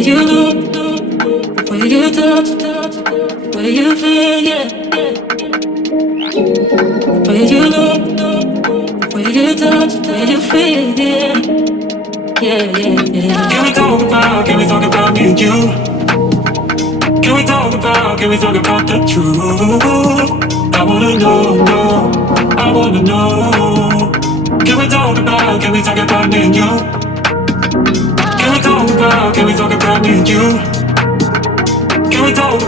way you look, the way you touch, the way you feel, yeah. The way you look, the way you touch, the way you feel, yeah. Yeah, yeah, yeah. Can we talk about me and you? Can we talk about the truth? I wanna know, no, I wanna know. Can we talk about me and you? Can we talk about me and you? Can we talk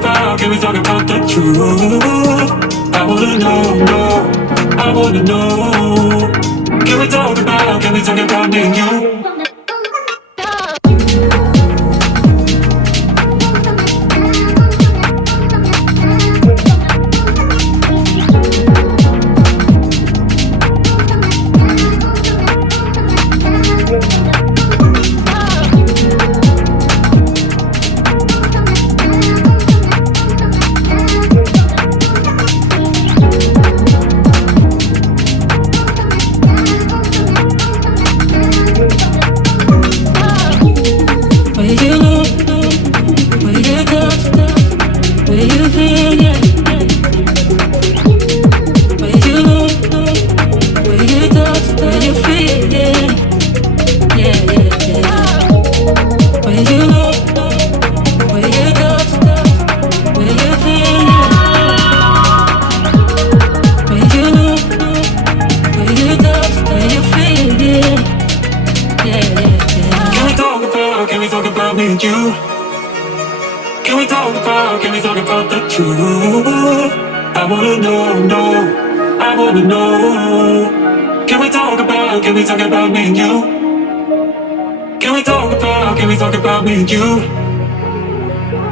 about the truth? I wanna know, no, I wanna know. Can we talk about me and you? Can we talk about the truth? I wanna know, no, I wanna know. Can we talk about me and you? Can we talk about me and you?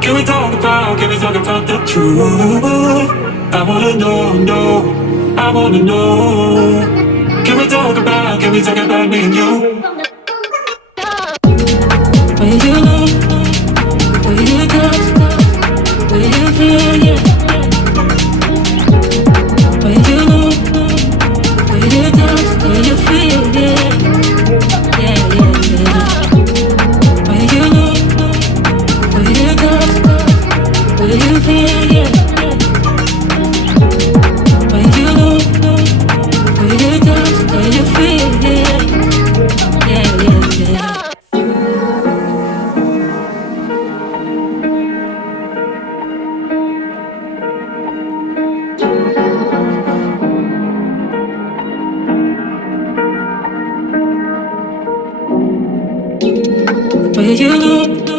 Can we talk about the truth? I wanna know, no, I wanna know. Can we talk about me and you? When you look, when you touch, when you feel, yeah. When you look, when you touch, when you feel, yeah. Yeah, yeah, yeah. When you look, when you touch, when you feel, yeah. When you look, when you touch, when you feel, yeah. Yeah, yeah, yeah. Where you look,